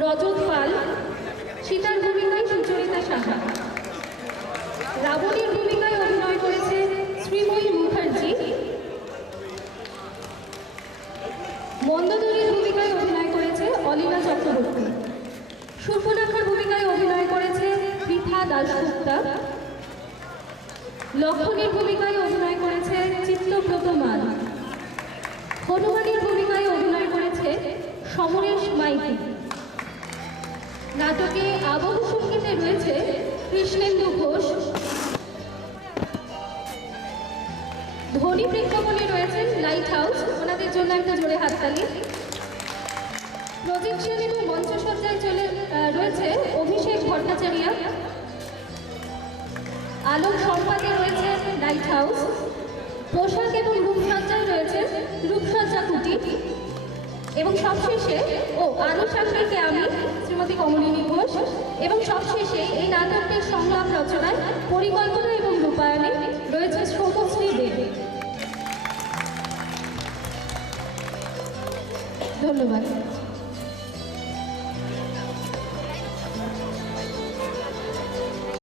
রজত পাল, সীতার ভূমিকায় সুচরিতা সাহা। রাবণীর ভূমিকায় অভিনয় করেছে শ্রীময়ী মুখার্জি। মন্দোদরীর ভূমিকায় অভিনয় করেছে অলীনা চক্রবর্তী। সুর্পনাখার ভূমিকায় অভিনয় করেছে পৃথা দাশগুপ্তা। লক্ষণীর ভূমিকায় অভিনয় করেছে চিত্তব্রত মান। হনুমানের ভূমিকায় অভিনয় করেছে সমরেশ মাইতি। নাটকে আবহ সঙ্গীতে রয়েছে কৃষ্ণেন্দু ঘোষ। ধ্বনি প্রেক্ষাপটে রয়েছেন লাইট হাউস, ওনাদের জন্য একটা জোরে হাততালি। প্রজেকশন এবং মঞ্চসজ্জায় রয়েছে অভিষেক ভট্টাচার্য। আলোক সম্পাদে রয়েছে লাইট হাউস। পোশাক এবং রূপসজ্জায় রয়েছে রূপসজ্জা কুটি। এবং সবশেষে আনুষঙ্গিকে আমি শ্রীমতী কমলিনী ঘোষ। এবং সবশেষে এই নাটকটির সংলাপ রচনায়, পরিকল্পনা এবং রূপায়ণে রয়েছে শ্রমশ্রী দেব। ধন্যবাদ।